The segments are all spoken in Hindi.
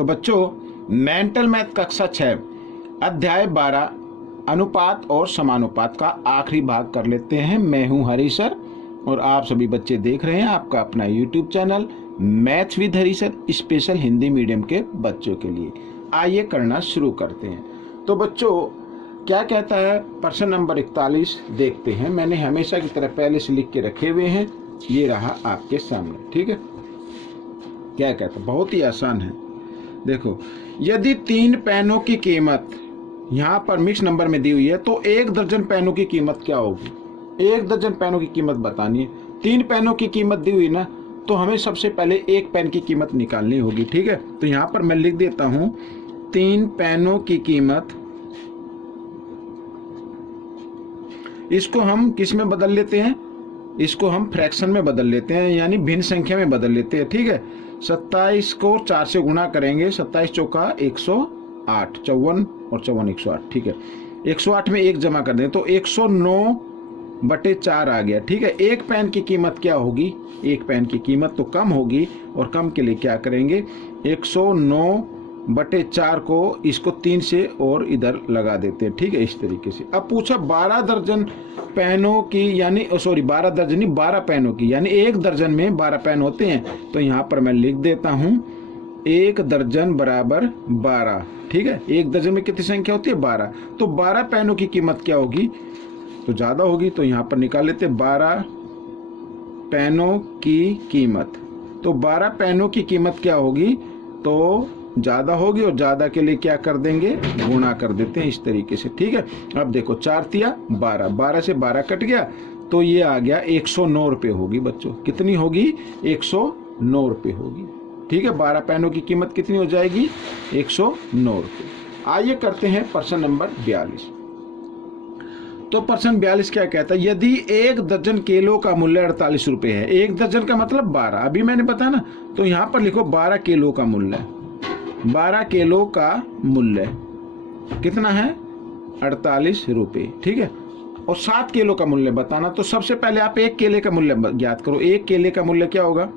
तो बच्चों मेंटल मैथ कक्षा 6 अध्याय 12 अनुपात और समानुपात का आखिरी भाग कर लेते हैं। मैं हूं हरी सर और आप सभी बच्चे देख रहे हैं आपका अपना YouTube channel maths with Hari sir special Hindi medium के बच्चों के लिए। आइए करना शुरू करते हैं। तो बच्चों क्या कहता है प्रश्न नंबर 41 देखते हैं। मैंने हमेशा की तरह पहले से लिख के रखे हुए हैं, ये रहा आपके सामने। ठीक है, क्या कहता है, बहुत ही आसान है। देखो, यदि 3 पेनों की कीमत यहाँ पर मिक्स नंबर में दी हुई है तो 1 दर्जन पेनों की कीमत क्या होगी। 1 दर्जन पेनों की कीमत बतानी है। 3 पेनों की कीमत दी हुई ना, तो हमें सबसे पहले 1 पेन की कीमत निकालनी होगी। ठीक है, तो यहाँ पर मैं लिख देता हूँ 3 पेनों की कीमत। इसको हम किस में बदल लेते हैं, इसको हम फ्रैक्शन में बदल लेते हैं, यानी भिन्न संख्या में बदल लेते हैं। ठीक है, 27 को 4 से गुणा करेंगे, 27 चौका 108, 54 और 54 108। ठीक है, 108 में 1 जमा कर दें तो 109/4 आ गया। ठीक है, 1 पेन की कीमत क्या होगी, 1 पेन की कीमत तो कम होगी और कम के लिए क्या करेंगे, 109/4 को इसको 3 से और इधर लगा देते हैं। ठीक है, इस तरीके से। अब पूछा 12 दर्जन पेनों की, यानी 12 दर्जन नहीं 12 पेनों की, यानी 1 दर्जन में 12 पेन होते हैं। तो यहाँ पर मैं लिख देता हूँ 1 दर्जन बराबर 12। ठीक है, 1 दर्जन में कितनी संख्या होती है, 12। तो 12 पेनों की कीमत क्या होगी, तो ज़्यादा होगी। तो यहाँ पर निकाल लेते 12 पेनों की कीमत। तो 12 पेनों की कीमत क्या होगी, तो ज़्यादा होगी और ज़्यादा के लिए क्या कर देंगे, गुणा कर देते हैं इस तरीके से। ठीक है, अब देखो 4 तिया 12, 12 से 12 कट गया तो ये आ गया 109 रुपये होगी बच्चों। कितनी होगी, 109 रुपये होगी। ठीक है, 12 पेनों की कीमत कितनी हो जाएगी, 109 रुपये। आइए करते हैं प्रश्न नंबर 42। तो प्रश्न 42 क्या कहता है, यदि 1 दर्जन केलों का मूल्य 48 रुपये है। 1 दर्जन का मतलब 12, अभी मैंने बताया ना, तो यहाँ पर लिखो 12 किलो का मूल्य। 12 किलो का मूल्य कितना है, 48 रुपये। ठीक है, और 7 किलो का मूल्य बताना। तो सबसे पहले आप 1 केले का मूल्य ज्ञात करो। 1 केले का मूल्य क्या होगा,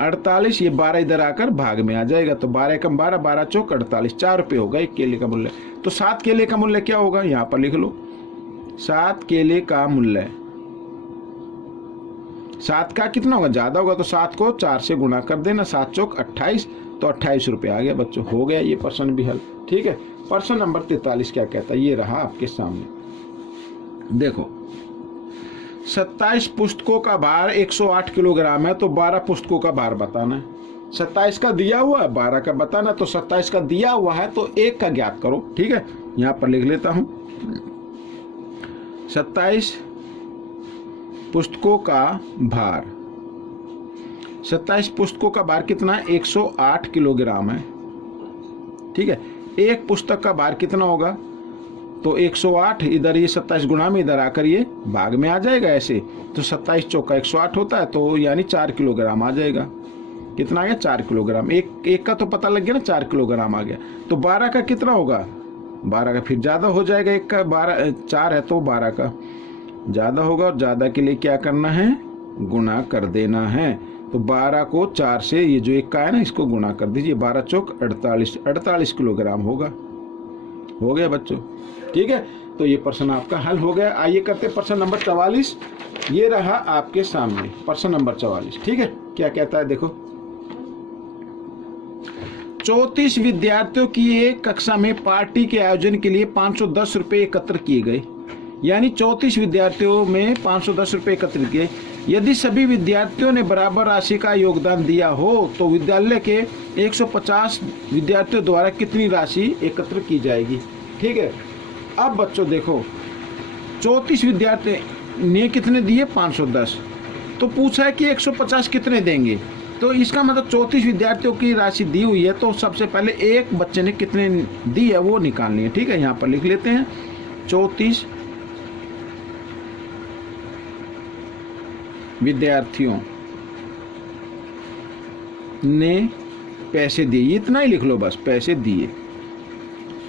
48। ये 12 इधर आकर भाग में आ जाएगा, तो 12 कम 12, 12 चौक 48, 4 रुपये होगा 1 केले का मूल्य। तो 7 केले का मूल्य क्या होगा, यहाँ पर लिख लो 7 केले का मूल्य। 7 का कितना होगा, ज्यादा होगा, तो 7 को 4 से गुणा कर देना, 7 चौक 28, तो 28 रुपये आ गया बच्चों। हो गया ये प्रश्न भी हल। ठीक है, प्रश्न नंबर 43 क्या कहता है, ये रहा आपके सामने। देखो 27 पुस्तकों का भार 108 किलोग्राम है, तो 12 पुस्तकों का भार बताना है। 27 का दिया हुआ है, 12 का बताना। तो 27 का दिया हुआ है तो 1 का ज्ञात करो। ठीक है, यहाँ पर लिख लेता हूँ 27 पुस्तकों का भार। 27 पुस्तकों का भार कितना है, 108 किलोग्राम है। ठीक है, 1 पुस्तक का भार कितना होगा, तो 108, इधर ये 27 गुणा में इधर आकर ये भाग में आ जाएगा ऐसे। तो 27 चौका 108 होता है, तो यानी 4 किलोग्राम आ जाएगा। कितना आ गया, 4 किलोग्राम। एक का तो पता लग गया ना, 4 किलोग्राम आ गया। तो 12 का कितना होगा, 12 का फिर ज़्यादा हो जाएगा। 1 का 12, 4 है तो 12 का ज़्यादा होगा, और ज़्यादा के लिए क्या करना है, गुणा कर देना है। तो 12 को 4 से, ये जो 1 का है ना, इसको गुणा कर दीजिए, 12 चौक 48, 48 किलोग्राम होगा। हो गया बच्चों। ठीक है, तो ये प्रश्न आपका हल हो गया। आइए करते हैं प्रश्न नंबर 44। ये रहा आपके सामने प्रश्न नंबर 44। ठीक है, क्या कहता है, देखो 34 विद्यार्थियों की एक कक्षा में पार्टी के आयोजन के लिए 510 रुपये एकत्र किए गए। यानी 34 विद्यार्थियों में 510 रुपये एकत्रित किए। यदि सभी विद्यार्थियों ने बराबर राशि का योगदान दिया हो तो विद्यालय के 150 विद्यार्थियों द्वारा कितनी राशि एकत्र की जाएगी। ठीक है, अब बच्चों देखो 34 विद्यार्थी ने कितने दिए, 510। तो पूछा है कि 150 कितने देंगे, तो इसका मतलब 34 विद्यार्थियों की राशि दी हुई है, तो सबसे पहले एक बच्चे ने कितने दी है वो निकालनी है। ठीक है, यहाँ पर लिख लेते हैं 34 विद्यार्थियों ने पैसे दिए, इतना ही लिख लो बस, पैसे दिए।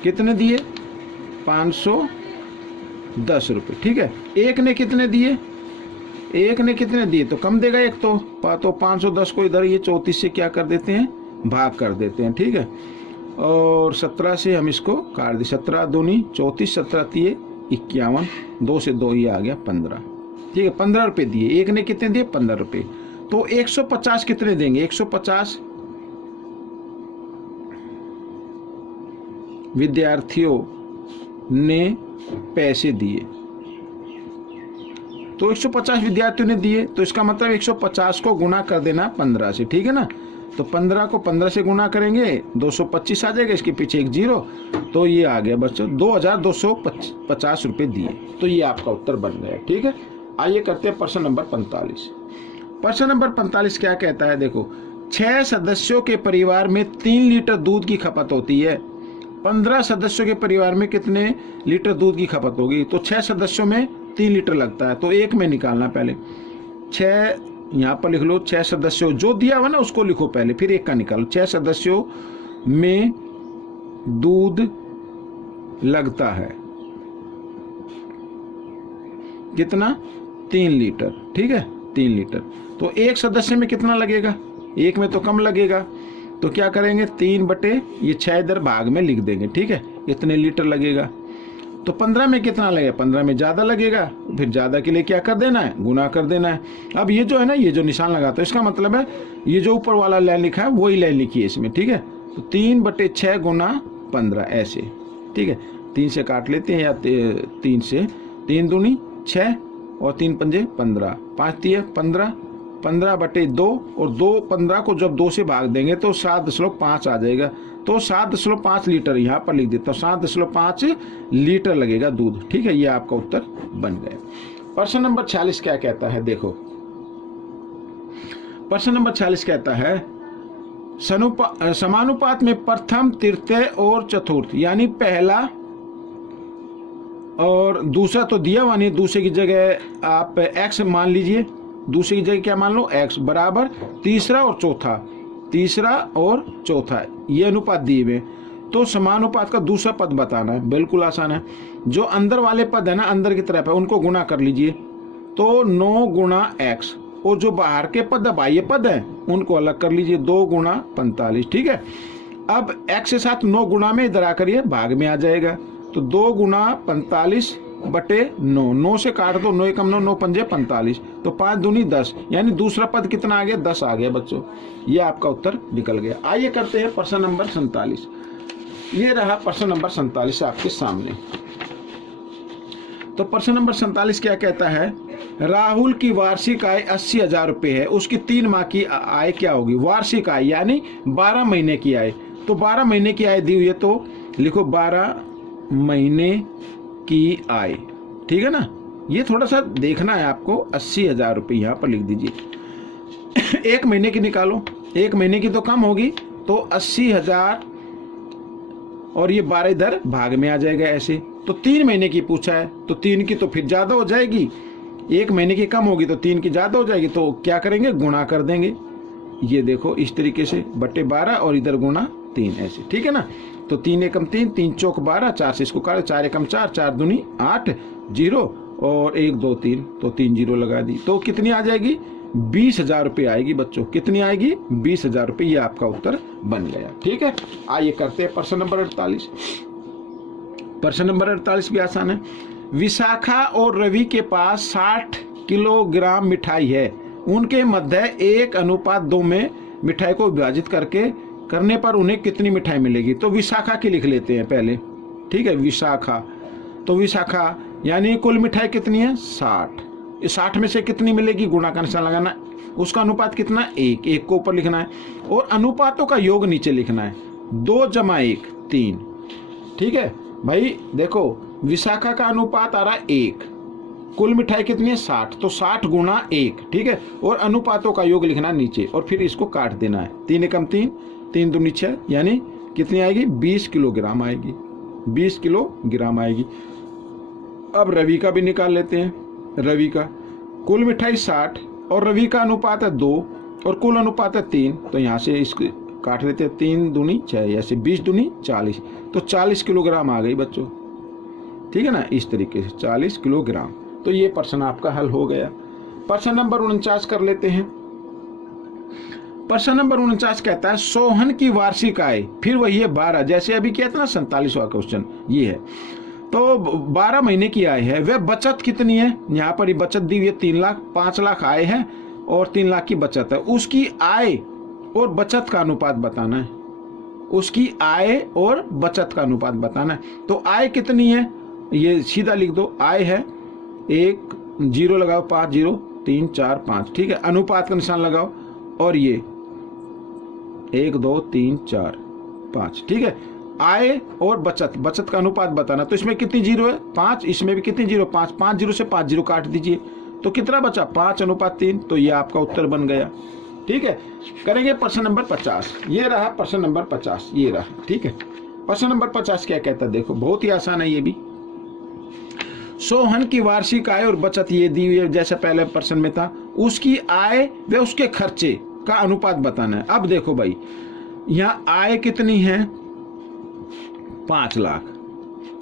कितने दिए, 510 रुपये। ठीक है, एक ने कितने दिए, एक ने कितने दिए, तो कम देगा एक तो 510 को इधर ये 34 से क्या कर देते हैं, भाग कर देते हैं। ठीक है, और 17 से हम इसको काट दी, 17 दूनी 34, 17 तिये 51, 2 से 2 ये आ गया 15। ठीक है, 15 रुपये दिए, एक ने कितने दिए 15 रुपये। तो 150 कितने देंगे, 150 विद्यार्थियों ने पैसे दिए। तो 150 विद्यार्थियों ने दिए, तो इसका मतलब 150 को गुणा कर देना 15 से। ठीक है ना, तो 15 को 15 से गुणा करेंगे 225 आ जाएगा, इसके पीछे एक जीरो, तो ये आ गया बच्चों 2250 रुपये दिए। तो ये आपका उत्तर बन गया। ठीक है, आइए करते हैं प्रश्न नंबर 45। प्रश्न नंबर 45 क्या कहता है, देखो 6 सदस्यों के परिवार में 3 लीटर दूध की खपत होती है। 15 सदस्यों के परिवार में कितने लीटर दूध की खपत होगी। तो 6 सदस्यों में 3 लीटर लगता है, तो एक में निकालना पहले। 6 यहाँ पर लिख लो, 6 सदस्यों जो दिया हुआ ना उसको लिखो पहले, फिर एक का निकालो। 6 सदस्यों में दूध लगता है कितना, 3 लीटर। ठीक है, 3 लीटर। तो एक सदस्य में कितना लगेगा, एक में तो कम लगेगा, तो क्या करेंगे 3 बटे ये 6 इधर भाग में लिख देंगे। ठीक है, इतने लीटर लगेगा। तो 15 में कितना लगेगा, 15 में ज़्यादा लगेगा, फिर ज़्यादा के लिए क्या कर देना है, गुना कर देना है। अब ये जो है ना, ये जो निशान लगाता है इसका मतलब है ये जो ऊपर वाला लाइन लिखा है वही लाइन लिखी है इसमें। ठीक है, तो 3 बटे 6 गुना 15 ऐसे। ठीक है, 3 से काट लेते हैं, या 3 से, 3 दूनी 6 और 3 पंजे 15, 5 तिये 15, 15 बटे 2 और 2 15 को जब 2 से भाग देंगे तो 7.5 आ जाएगा। तो 7.5 लीटर यहाँ पर लिख देता हूँ, 7.5 लीटर लगेगा दूध। ठीक है, ये आपका उत्तर बन गया। प्रश्न नंबर 46 क्या कहता है, देखो प्रश्न नंबर 46 कहता है समानुपात में प्रथम, तृतीय और चतुर्थ, यानी पहला और दूसरा तो दिया हुआ नहीं, दूसरे की जगह आप x मान लीजिए, दूसरे की जगह क्या मान लो x बराबर तीसरा और चौथा, तीसरा और चौथा ये अनुपात दिए हुए। तो समानुपात का दूसरा पद बताना है, बिल्कुल आसान है। जो अंदर वाले पद है ना, अंदर की तरफ है, उनको गुणा कर लीजिए, तो 9 गुणा x, और जो बाहर के पद बाह्य पद है उनको अलग कर लीजिए, 2 गुणा 45। ठीक है, अब x के साथ 9 गुणा में इधर आकर ये भाग में आ जाएगा, तो 2 गुणा 45 बटे 9, 9 से काट दो, 9 एकम 9, 9 पंजे 45, तो 5 दूनी 10, यानी दूसरा पद कितना आ गया, 10 आ गया बच्चों। ये आपका उत्तर निकल गया। आइए करते हैं प्रश्न नंबर 47। ये रहा प्रश्न नंबर 47 आपके सामने। तो प्रश्न नंबर 47 क्या कहता है, राहुल की वार्षिक आय 80,000 रुपये है, उसकी 3 माह की आय क्या होगी। वार्षिक आय यानी 12 महीने की आय, तो 12 महीने की आय दी हुई है, तो लिखो 12 महीने की आय। ठीक है ना, ये थोड़ा सा देखना है आपको, 80,000 रुपये यहाँ पर लिख दीजिए। एक महीने की निकालो, एक महीने की तो कम होगी, तो 80,000 और ये 12 इधर भाग में आ जाएगा ऐसे। तो 3 महीने की पूछा है, तो 3 की तो फिर ज़्यादा हो जाएगी, एक महीने की कम होगी तो 3 की ज़्यादा हो जाएगी, तो क्या करेंगे गुणा कर देंगे। ये देखो इस तरीके से, बटे 12 और इधर गुणा 3 ऐसे। ठीक है ना, तो 3 एकम 3, 3 चौक 12, 4 से इसको काटे, 4 एकम 4, 4 दूनी 8, 0 और 1 2 3, तो 3 जीरो लगा दी, तो कितनी आ जाएगी 20,000 रुपये आएगी बच्चों। कितनी आएगी 20,000 रुपये, ये आपका उत्तर बन गया। ठीक है, आइए करते हैं प्रश्न नंबर 48। प्रश्न नंबर 48 भी आसान है। विशाखा और रवि के पास 60 किलोग्राम मिठाई है, उनके मध्य 1:2 में मिठाई को विभाजित करने पर उन्हें कितनी मिठाई मिलेगी। तो विशाखा की लिख लेते हैं पहले। ठीक है, विशाखा, तो विशाखा यानी कुल मिठाई कितनी है 60, 60 में से कितनी मिलेगी, गुणा का निशान लगाना, उसका अनुपात कितना 1, 1 को ऊपर लिखना है और अनुपातों का योग नीचे लिखना है, 2 + 1 3। ठीक है भाई, देखो विशाखा का अनुपात आ रहा है 1, कुल मिठाई कितनी है 60, तो 60 गुणा 1। ठीक है, और अनुपातों का योग लिखना नीचे और फिर इसको काट देना है, 3 एकम 3, 3 दूनी 6, यानी कितनी आएगी 20 किलोग्राम आएगी, 20 किलोग्राम आएगी। अब रवि का भी निकाल लेते हैं। रवि का कुल मिठाई 60 और रवि का अनुपात है 2 और कुल अनुपात है 3, तो यहाँ से इसको काट लेते हैं, 3 दूनी 6, ऐसे 20 दूनी 40, तो 40 किलोग्राम आ गई बच्चों। ठीक है ना, इस तरीके से 40 किलोग्राम। तो ये प्रश्न आपका हल हो गया। प्रश्न नंबर 49 कर लेते हैं। प्रश्न नंबर 49 कहता है सोहन की वार्षिक आय, फिर वही है 12, जैसे अभी किया था ना 47वां क्वेश्चन ये है। तो 12 महीने की आय है, वह बचत कितनी है, यहाँ पर ही बचत दी हुई है 3 लाख, 5 लाख आय है और 3 लाख की बचत है। उसकी आय और बचत का अनुपात बताना है, उसकी आय और बचत का अनुपात बताना है। तो आय कितनी है ये सीधा लिख दो, आय है 1 0 लगाओ 5 0 3 4 5, ठीक है, अनुपात का निशान लगाओ और ये 1 2 3 4 5, ठीक है। आय और बचत, बचत का अनुपात बताना, तो इसमें कितनी जीरो है 5, इसमें भी कितनी जीरो 5, 5 जीरो से 5 जीरो काट दीजिए तो कितना बचा 5:3, तो ये आपका उत्तर बन गया, ठीक है। करेंगे प्रश्न नंबर 50, ये रहा प्रश्न नंबर 50, ये रहा, ठीक है। प्रश्न नंबर 50 क्या कहता है, देखो बहुत ही आसान है ये भी। सोहन की वार्षिक आय और बचत ये दी हुई है जैसे पहले प्रश्न में था, उसकी आय व उसके खर्चे का अनुपात बताना है। अब देखो भाई यहाँ आय कितनी है 5 लाख,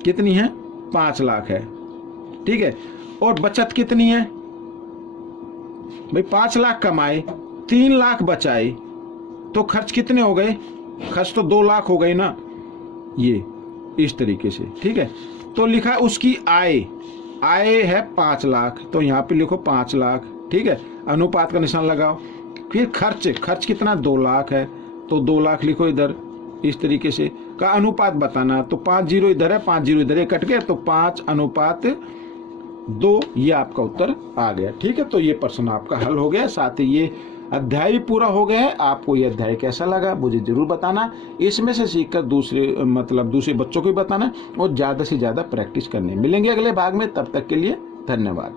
कितनी है 5 लाख है, ठीक है, और बचत कितनी है भाई 5 लाख कमाए 3 लाख बचाए तो खर्च कितने हो गए, खर्च तो 2 लाख हो गए ना, ये इस तरीके से, ठीक है। तो लिखा उसकी आय, आय है 5 लाख तो यहाँ पे लिखो 5 लाख, ठीक है, अनुपात का निशान लगाओ। फिर खर्च, खर्च कितना 2 लाख है तो 2 लाख लिखो इधर, इस तरीके से का अनुपात बताना, तो 5 जीरो इधर है 5 जीरो इधर है, कट गए तो 5:2, ये आपका उत्तर आ गया, ठीक है। तो ये प्रश्न आपका हल हो गया, साथ ही ये अध्याय भी पूरा हो गया है। आपको ये अध्याय कैसा लगा मुझे जरूर बताना, इसमें से सीखकर दूसरे बच्चों को भी बताना और ज़्यादा से ज़्यादा प्रैक्टिस करने। मिलेंगे अगले भाग में, तब तक के लिए धन्यवाद।